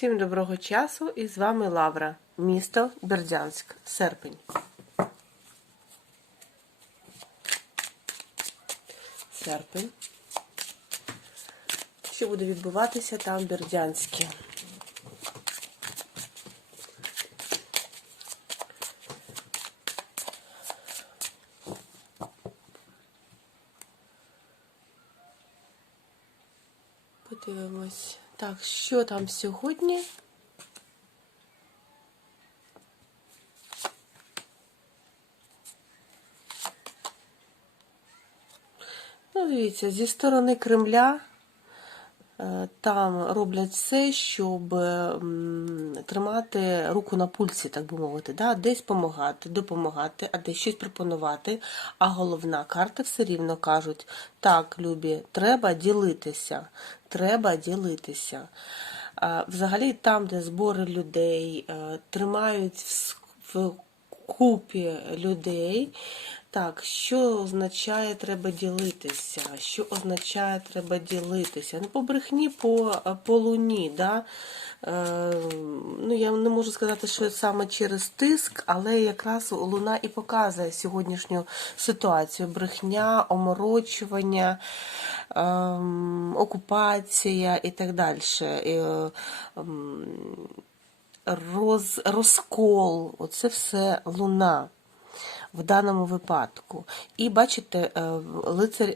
Всім доброго часу і з вами Лавра, місто Бердянськ, серпень. Серпень. Що буде відбуватися там в Бердянське? Подивимось. Так, що там сьогодні? Ну, дивіться, зі сторони Кремля там роблять все, щоб тримати руку на пульсі, так би мовити, да? десь допомагати, допомагати, а десь щось пропонувати. А головна карта все рівно кажуть: так, любі, треба ділитися, треба ділитися. Взагалі, там, де збори людей, е, тримають в купі людей. Так, що означає треба ділитися? Що означає треба ділитися? Ну, по брехні, по, по луні, да? Е, ну, я не можу сказати, що саме через тиск, але якраз луна і показує сьогоднішню ситуацію: брехня, оморочування, ем, окупація і так далі. Е, ем, роз, розкол, оце все луна в даному випадку. І бачите, е, лицар,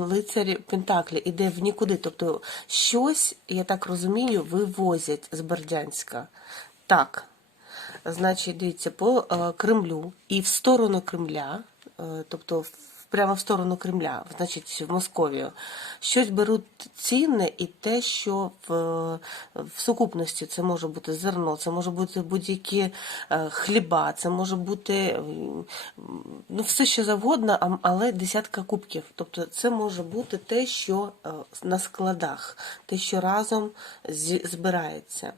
лицар Пентаклі іде в нікуди. Тобто щось, я так розумію, вивозять з Бердянська. Так. Значить, дивіться, по е, Кремлю і в сторону Кремля, е, тобто прямо в сторону Кремля, значить, в Московію, щось беруть цінне і те, що в, в сукупності це може бути зерно, це може бути будь-які е, хліба, це може бути ну, все що завгодно, але десятка кубків. Тобто це може бути те, що е, на складах, те, що разом збирається.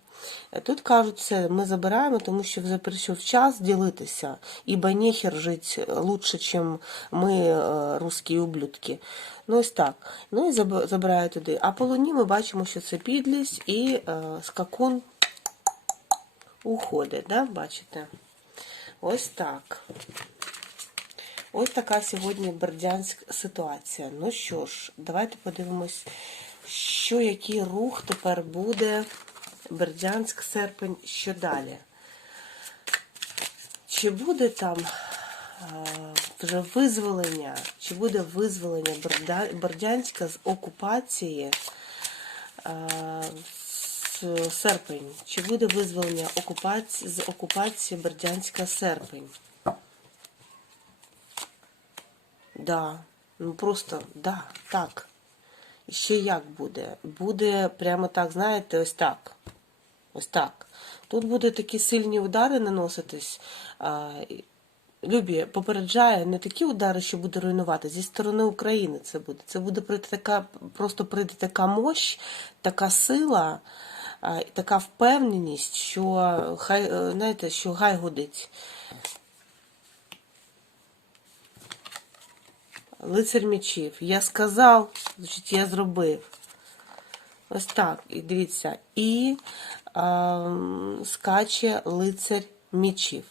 Тут кажуть, все, ми забираємо, тому що вже прийшов час ділитися, ібо нехер жить лучше, ніж ми, е, русські ублюдки. Ну ось так. Ну і заб- туди. А по луні ми бачимо, що це підлість і е, скакун уходить, да? бачите? Ось так. Ось така сьогодні Бердянськ ситуація. Ну що ж, давайте подивимось, що який рух тепер буде. Бердянськ, серпень, що далі? Чи буде там е, вже визволення, чи буде визволення Бердянська з окупації е, з серпень? Чи буде визволення з окупації Бердянська серпень? Да, ну просто да, так. І ще як буде? Буде прямо так, знаєте, ось так. Ось так. Тут будуть такі сильні удари наноситись. Любі попереджає не такі удари, що буде руйнувати. Зі сторони України це буде. Це буде прийти така, просто прийде така мощ, така сила, і така впевненість, що хай, е, знаєте, що гай годить. Лицар мечів. Я сказав, значить, я зробив. Ось так. І дивіться. І скаче лицар мечів.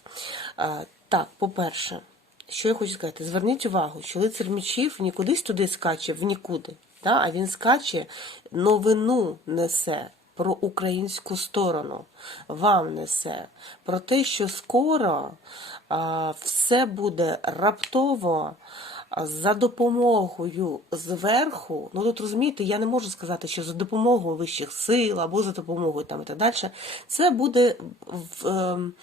А, так, по-перше, що я хочу сказати? Зверніть увагу, що лицар мечів нікудись туди скаче, в нікуди. Да? А він скаче, новину несе про українську сторону. Вам несе. Про те, що скоро а, все буде раптово за допомогою зверху, ну тут розумієте, я не можу сказати, що за допомогою вищих сил або за допомогою там і так далі, це буде ем,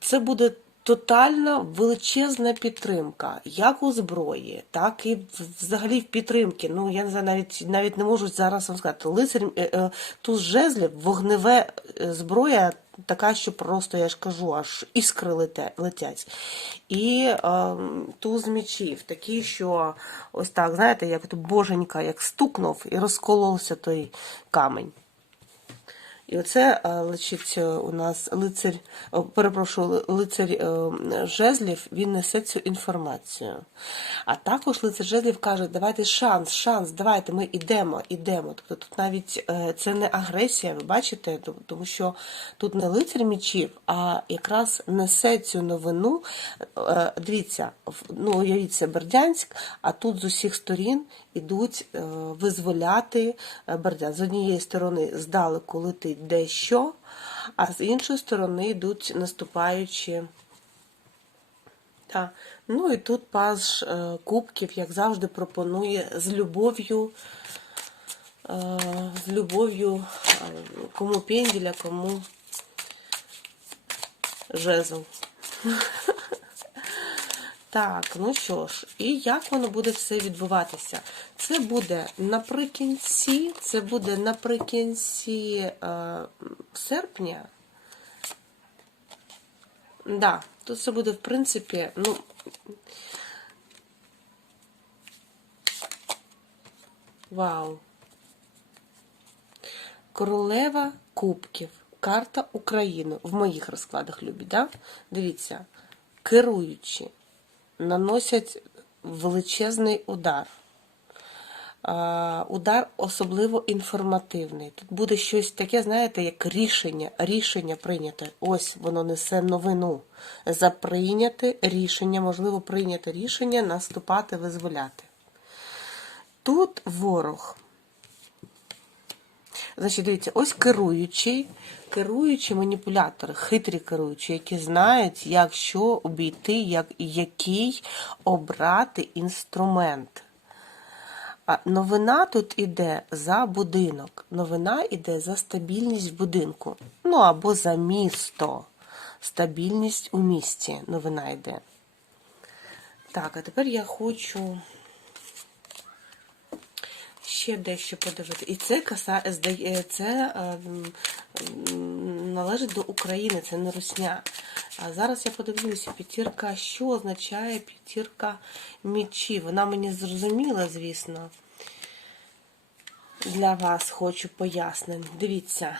це буде тотальна величезна підтримка, як у зброї, так і взагалі в підтримки. Ну я не знаю, навіть навіть не можу зараз вам сказати. Лицар е, е, туз жезлів, вогневе е, зброя. Така, що просто, я ж кажу, аж іскри летять. І е, туз мечів, такий, що ось так, знаєте, як от боженька, як стукнув і розколовся той камень. І оце е, лечить е, у нас лицар, перепрошую, лицар е, жезлів, він несе цю інформацію. А також лицар жезлів каже, давайте шанс, шанс, давайте, ми йдемо, йдемо. Тобто тут навіть це не агресія, ви бачите, тому що тут не лицар мічів, а якраз несе цю новину. Дивіться, ну уявіться Бердянськ, а тут з усіх сторін ідуть е, визволяти Бердянськ. З однієї сторони здалеку летить дещо, а з іншої сторони йдуть наступаючі. Так. Ну і тут паж е, кубків, як завжди, пропонує з любов'ю, е, з любов'ю е, кому пенділя, кому жезл. Так, ну що ж, і як воно буде все відбуватися? Це буде наприкінці, це буде наприкінці е, серпня. Да, тут це буде, в принципі, ну. Вау. Королева Кубків. Карта України. В моїх розкладах любі, да? Дивіться, керуючи, наносять величезний удар. Удар особливо інформативний. Тут буде щось таке, знаєте, як рішення, рішення прийняте. Ось воно несе новину. За прийняти рішення, можливо, прийняти рішення наступати, визволяти. Тут ворог. Значить, дивіться, ось керуючий, керуючі маніпулятори, хитрі керуючі, які знають, як що обійти, як, який обрати інструмент. Новина тут іде за будинок. Новина іде за стабільність в будинку. Ну або за місто. Стабільність у місті. Новина йде. Так, а тепер я хочу ще дещо подивити. І це каса це е, належить до України, це не русня. А зараз я подивлюся, п'ятірка, що означає п'ятірка мічів. Вона мені зрозуміла, звісно. Для вас хочу пояснень. Дивіться.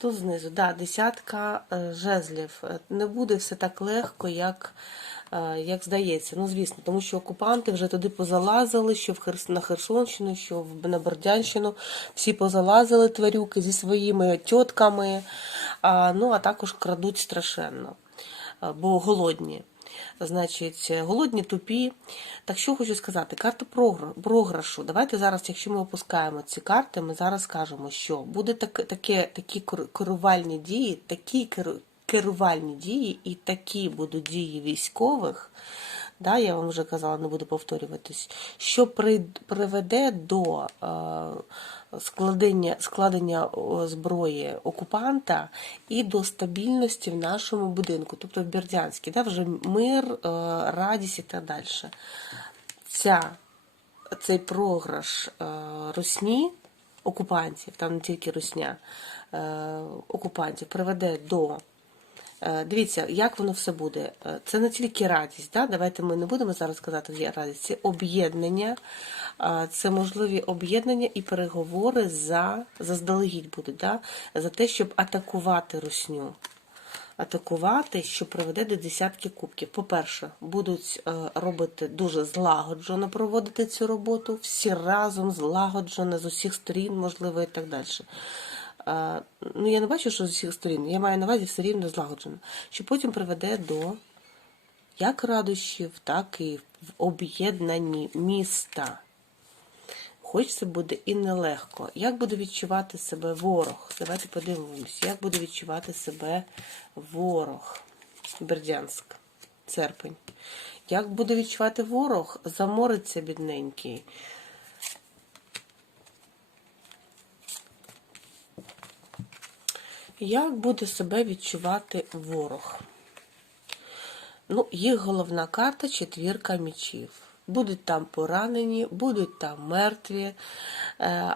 Тут знизу, да, десятка е, жезлів. Е, Не буде все так легко, як, е, як здається. Ну, звісно, тому що окупанти вже туди позалазили, що в Херс... на Херсонщину, що на Бердянщину. Всі позалазили тварюки зі своїми тьотками, а, ну, а також крадуть страшенно, е, бо голодні. Значить, голодні, тупі. Так що хочу сказати, карта програшу. Давайте зараз, якщо ми опускаємо ці карти, ми зараз скажемо, що буде таке, таке, такі кер- керувальні дії, такі керувальні дії і такі будуть дії військових. Да, я вам вже казала, не буду повторюватись, що при, приведе до е, складення, складення зброї окупанта і до стабільності в нашому будинку, тобто в Бердянській, да, вже мир, е, радість і так далі. Ця, цей програш е, русні, окупантів, там не тільки русня, окупантів, приведе до Дивіться, як воно все буде. Е, Це не тільки радість. Да? Давайте ми не будемо зараз казати, є радість. Це об'єднання, е, це можливі об'єднання і переговори за заздалегідь будуть, да? за те, щоб атакувати русню. Атакувати, що приведе до десятки кубків. По-перше, будуть е, робити дуже злагоджено проводити цю роботу, всі разом злагоджено з усіх сторін, можливо, і так далі. Ну, я не бачу, що з усіх сторін. Я маю на увазі все рівно злагоджено. Що потім приведе до як радощів, так і в об'єднанні міста. Хоч це буде і нелегко. Як буде відчувати себе ворог? Давайте подивимось, як буде відчувати себе ворог. Бердянськ, серпень. Як буде відчувати ворог? Замориться бідненький. Як буде себе відчувати ворог? Ну, їх головна карта четвірка мічів. Будуть там поранені, будуть там мертві, е,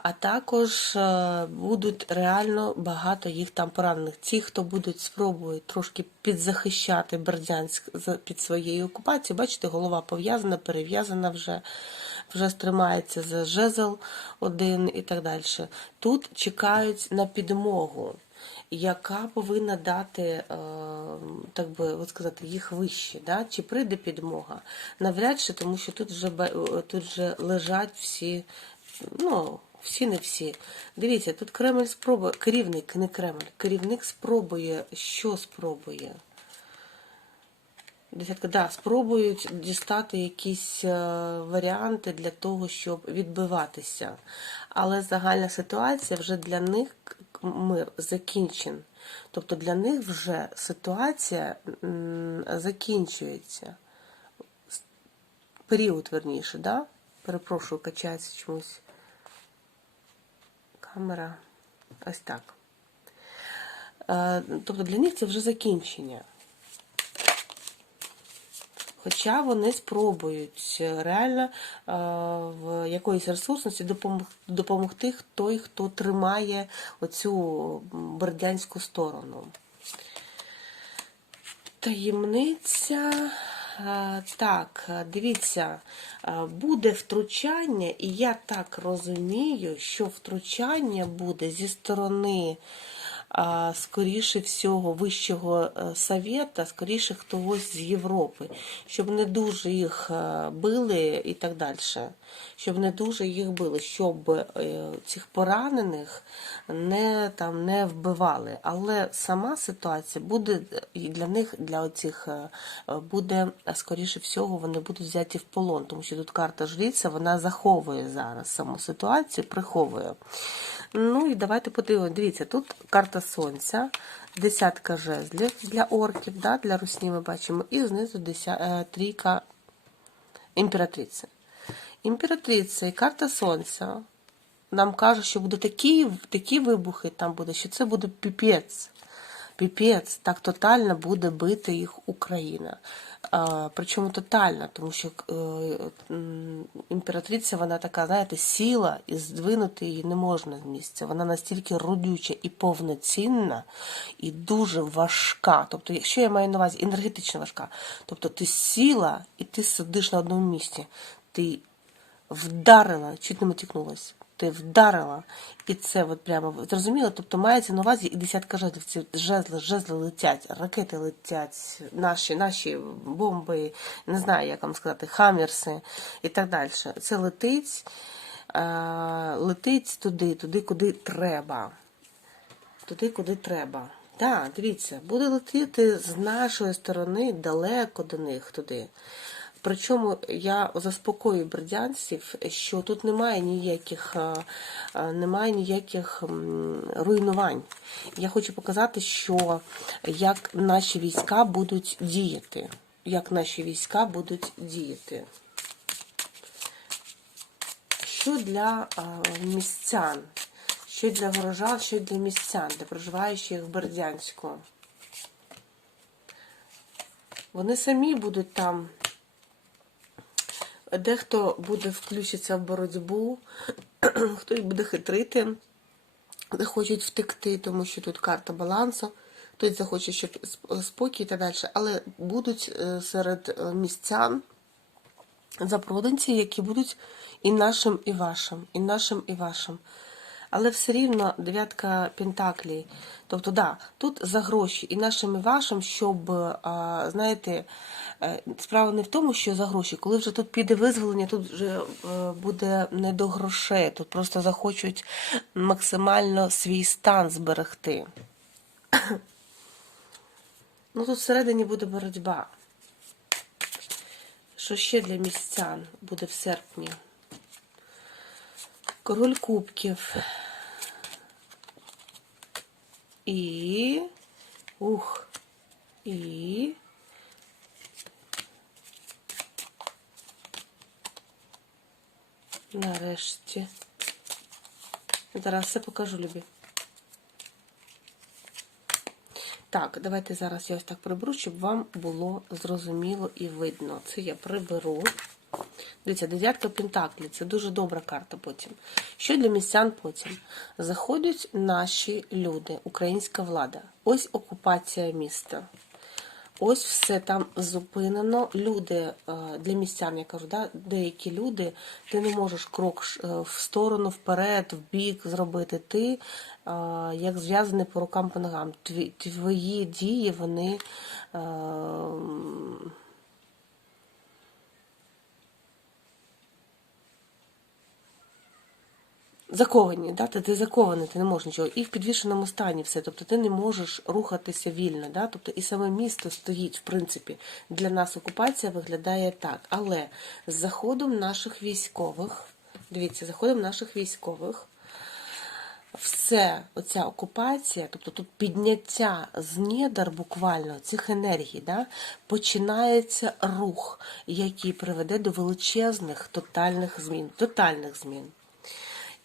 а також е, будуть реально багато їх там поранених. Ті, хто будуть спробують трошки підзахищати Бердянськ під своєю окупацією, бачите, голова пов'язана, перев'язана вже. вже стримається за жезл один і так далі. Тут чекають на підмогу, яка повинна дати, е, так би от сказати, їх вище. Да? Чи прийде підмога? Навряд чи, тому що тут вже, е, тут вже лежать всі, ну, всі не всі. Дивіться, тут Кремль спробує, керівник, не Кремль, керівник спробує, що спробує? Десятка, да, спробують дістати якісь е, варіанти для того, щоб відбиватися. Але загальна ситуація вже для них мир закінчен. Тобто для них вже ситуація закінчується. Період, верніше, да? Перепрошую, качається чомусь камера. Ось так. Е, Тобто для них це вже закінчення. Хоча вони спробують е, реально е, в якоїсь ресурсності допомог- допомогти той, хто тримає оцю бердянську сторону. Таємниця. Е, Так, дивіться, буде втручання, і я так розумію, що втручання буде зі сторони, скоріше всього, Вищого е, совєта, скоріше хтось з Європи, щоб не дуже їх е, били і так далі. Щоб не дуже їх били, щоб е, цих поранених не, там, не вбивали. Але сама ситуація буде для них, для оцих, буде, скоріше всього, вони будуть взяті в полон, тому що тут карта жриця, вона заховує зараз саму ситуацію, приховує. Ну і давайте подивимося. Дивіться, тут карта сонця, десятка жезлів для орків, да, для русні ми бачимо, і знизу деся, е, трійка імператриці. Імператриця і карта сонця нам каже, що буде такі, такі вибухи там буде, що це буде піпець. Піпець, так тотально буде бити їх Україна. Причому тотально, тому що е, імператриця, вона така, знаєте, сіла і здвинути її не можна з місця. Вона настільки родюча і повноцінна, і дуже важка. Тобто, якщо я маю на увазі енергетично важка, тобто ти сіла і ти сидиш на одному місці. Ти вдарила, чуть не матікнулась. Ти вдарила, і це от прямо зрозуміло. Тобто мається на увазі і десятка жезлів. Ці жезли, жезли летять, ракети летять, наші, наші бомби, не знаю, як вам сказати, хаммерси і так далі. Це летить, е, летить туди, туди, куди треба. Туди, куди треба. Так, дивіться, буде летіти з нашої сторони далеко до них туди. Причому я заспокоюю бердянців, що тут немає ніяких, е, е, немає ніяких руйнувань. Я хочу показати, що як наші війська будуть діяти. Як наші війська будуть діяти. Що для е, містян? Що для горожан, що для містян, для проживаючих в Бердянську? Вони самі будуть там. Дехто буде включитися в боротьбу, хтось буде хитрити, захочуть втекти, тому що тут карта балансу, хтось захоче, щоб спокій та далі. Але будуть е, серед е, містян запроданці, які будуть і нашим, і вашим, і нашим, і вашим. Але все рівно дев'ятка пентаклей. Тобто, да, тут за гроші і нашим, і вашим, щоб, знаєте, е, справа не в тому, що за гроші. Коли вже тут піде визволення, тут вже е, буде не до грошей. Тут просто захочуть максимально свій стан зберегти. Ну тут всередині буде боротьба. Що ще для містян буде в серпні? Король кубків. І. Ух. І. Нарешті. Зараз все покажу, Любі. Так, давайте зараз я ось так приберу, щоб вам було зрозуміло і видно. Це я приберу. Дивіться, дев'ятка Пентаклі це дуже добра карта потім. Що для містян потім? Заходять наші люди, українська влада. Ось окупація міста. Ось все там зупинено. Люди е, для містян, я кажу, да, деякі люди, ти не можеш крок е, в сторону, вперед, в бік зробити. Ти е, як зв'язаний по рукам по ногам. Твої дії, вони. Заковані, да? ти, закований, ти не можеш нічого. І в підвішеному стані все. Тобто ти не можеш рухатися вільно. Да? Тобто і саме місто стоїть, в принципі, для нас окупація виглядає так. Але з заходом наших військових, дивіться, заходом наших військових, все, оця окупація, тобто тут підняття з недр буквально цих енергій, да, починається рух, який приведе до величезних тотальних змін. Тотальних змін.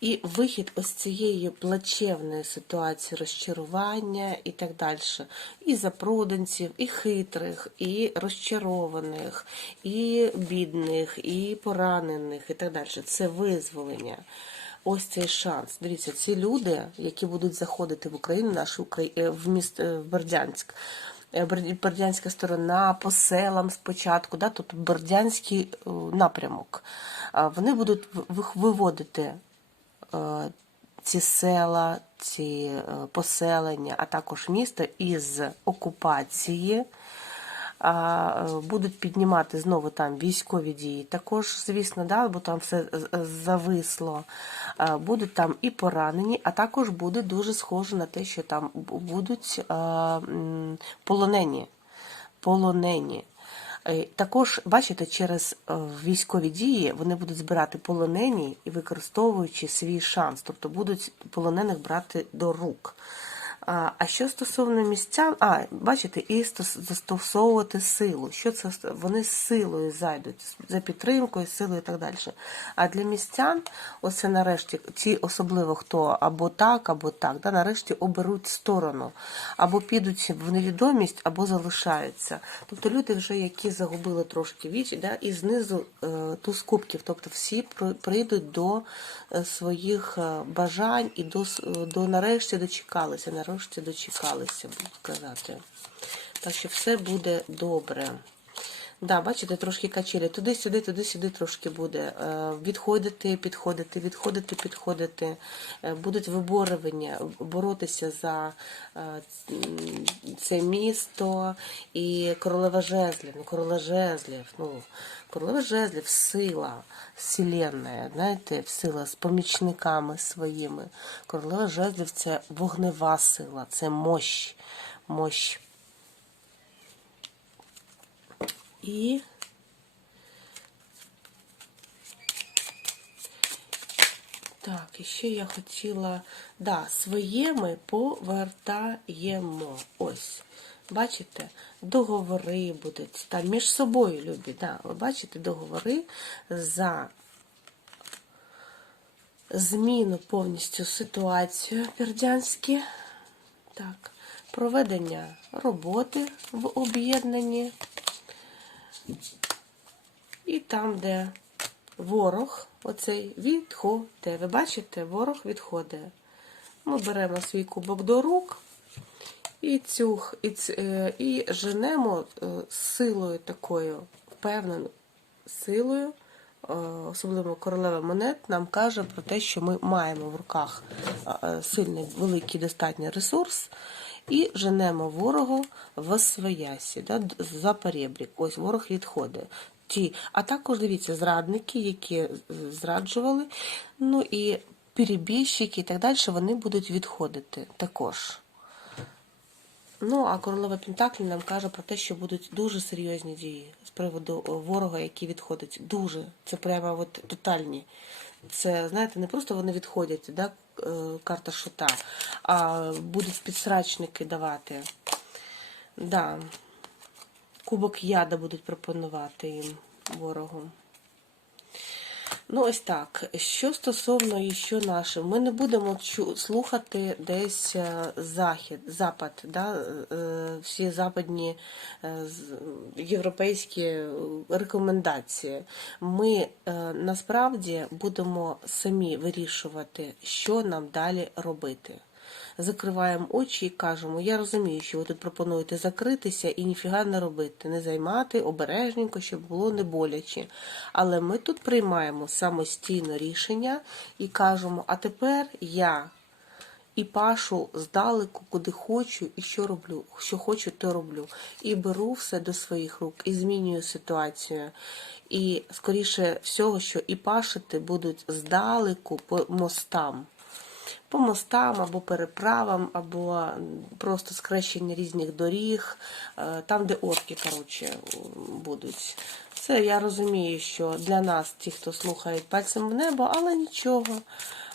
І вихід ось цієї плачевної ситуації розчарування і так далі. І запроданців, і хитрих, і розчарованих, і бідних, і поранених, і так далі. Це визволення. Ось цей шанс. Дивіться, ці люди, які будуть заходити в Україну, нашу е, в міст е, в Бердянськ. е, Бердянська сторона по селам спочатку, да, тобто Бердянський напрямок. Вони будуть виводити ці села, ці е, поселення, а також місто із окупації. Е, Будуть піднімати знову там військові дії. Також, звісно, да, бо там все зависло. Будуть там і поранені, а також буде дуже схоже на те, що там будуть полонені. Полонені. Е, Також, бачите, через е, військові дії вони будуть збирати полонені і використовуючи свій шанс, тобто будуть полонених брати до рук. А що стосовно містян, а бачите, і застосовувати силу. Що це вони з силою зайдуть за підтримкою, з силою і так далі. А для містян, оце нарешті, ті особливо хто або так, або так, да, нарешті оберуть сторону, або підуть в невідомість, або залишаються. Тобто люди, вже які загубили трошки віч, да, і знизу е, туз кубків, тобто всі прийдуть до е, своїх е, бажань і до, до нарешті дочекалися, нарешті дочекалися, буду сказати. Так що все буде добре. Да, бачите, трошки качелі. Туди-сюди, туди-сюди трошки буде. Е, Відходити, підходити, відходити, підходити. Е, Будуть виборювання, боротися за е, це місто і королева жезлів. Королева жезлів, ну, королева жезлів, сила вселенная, знаєте, сила з помічниками своїми. Королева жезлів це вогнева сила, це мощь. мощь. І так, і ще я хотіла. Да, своє ми повертаємо. Ось. Бачите, договори будуть там між собою, любі. Да, ви бачите, договори за зміну повністю ситуацію Бердянські. Так, проведення роботи в об'єднанні. І там, де ворог, оцей відходить. Ви бачите, ворог відходить. Ми беремо свій кубок до рук і цюх, і, е, і женемо е, силою такою, впевненою силою. е, Особливо королева монет нам каже про те, що ми маємо в руках сильний, великий достатній ресурс, і женемо ворога в своясі, да, за перебрік. Ось ворог відходить. Ті, а також дивіться, зрадники, які зраджували, ну і перебіжчики і так далі, вони будуть відходити також. Ну, а королева Пентаклі нам каже про те, що будуть дуже серйозні дії з приводу е, ворога, який відходить. Дуже. Це прямо от тотальні. Це, знаєте, не просто вони відходять, да, карта шута, а будуть підсрачники давати. Да. Кубок яда будуть пропонувати їм ворогу. Ну, ось так. Що стосовно і що ми не будемо слухати десь е, захід, запад, да? е, всі западні е, європейські рекомендації. Ми насправді будемо самі вирішувати, що нам далі робити. Закриваємо очі і кажемо: я розумію, що ви тут пропонуєте закритися і ніфіга не робити, не займати обережненько, щоб було не боляче. Але ми тут приймаємо самостійно рішення і кажемо: а тепер я і пашу здалеку, куди хочу, і що роблю, що хочу, то роблю. І беру все до своїх рук, і змінюю ситуацію. І скоріше всього, що і пашити будуть здалеку по мостам. По мостам або переправам, або просто скрещення різних доріг, е, там, де орки, коротше, будуть. Це я розумію, що для нас, ті, хто слухають пальцем в небо, але нічого. Е,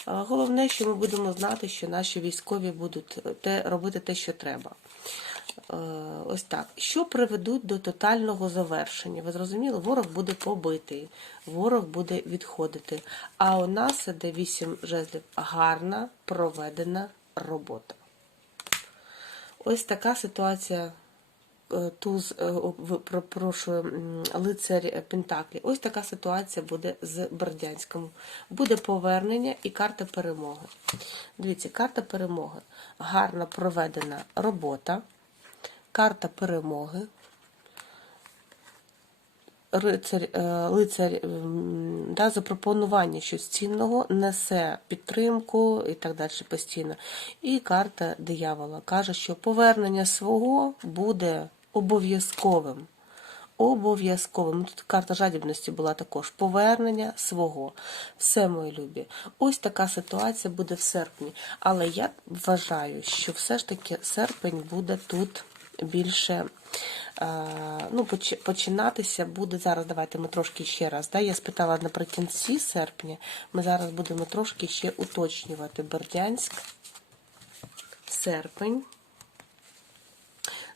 Головне, що ми будемо знати, що наші військові будуть те, робити те, що треба. Е, Ось так. Що приведуть до тотального завершення? Ви зрозуміли? Ворог буде побитий, ворог буде відходити. А у нас іде 8 жезлів. Гарна проведена робота. Ось така ситуація. е, Туз, е, о, в- пропрошую, м, лицар Пентаклі. Ось така ситуація буде з Бердянськом. Буде повернення і карта перемоги. Дивіться, карта перемоги. Гарно проведена робота, карта перемоги. Рицар, е, лицар да, запропонування щось цінного несе підтримку і так далі постійно. І карта диявола каже, що повернення свого буде обов'язковим. Обов'язковим. Ну, Тут карта жадібності була також. Повернення свого. Все, мої любі. Ось така ситуація буде в серпні. Але я вважаю, що все ж таки серпень буде тут більше е, ну, починатися буде зараз. Давайте ми трошки ще раз. Да? Я спитала наприкінці серпня. Ми зараз будемо трошки ще уточнювати Бердянськ, серпень.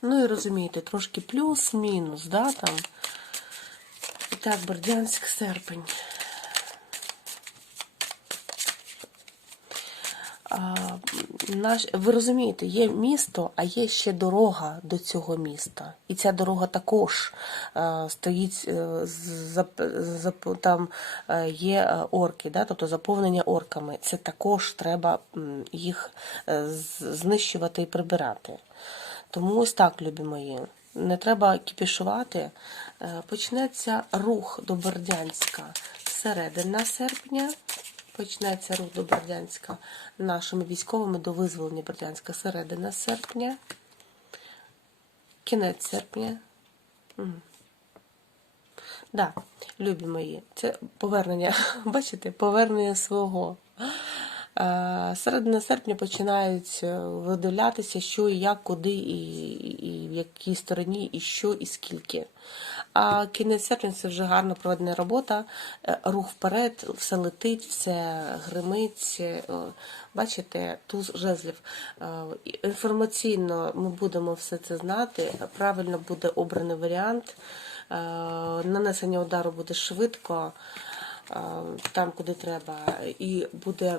Ну і розумієте, трошки плюс-мінус, да, там. І так, Бердянськ, серпень. Наш, ви розумієте, є місто, а є ще дорога до цього міста. І ця дорога також е, стоїть е, з- зап- зап- там е, є е, орки, да, тобто заповнення орками. Це також треба їх е, знищувати і прибирати. Тому ось так, любі мої. Не треба кіпішувати. Почнеться рух до Бердянська середина серпня. Почнеться рух Бердянська нашими військовими до визволення Бердянська середина серпня. Кінець серпня. Мгм. Да, любі мої, це повернення, бачите, повернення свого. Середина серпня починають видивлятися, що і як, куди, і, і якій стороні, і що, і скільки. А кінець серпня це вже гарно проведена робота, е, рух вперед, все летить, все гримить. е, Бачите, туз жезлів. Е, Інформаційно ми будемо все це знати. Правильно буде обраний варіант. Нанесення удару буде швидко, там, куди треба, і буде,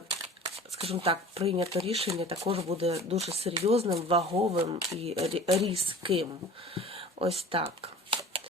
скажімо так, прийнято рішення також буде дуже серйозним, ваговим і різким. Ось так.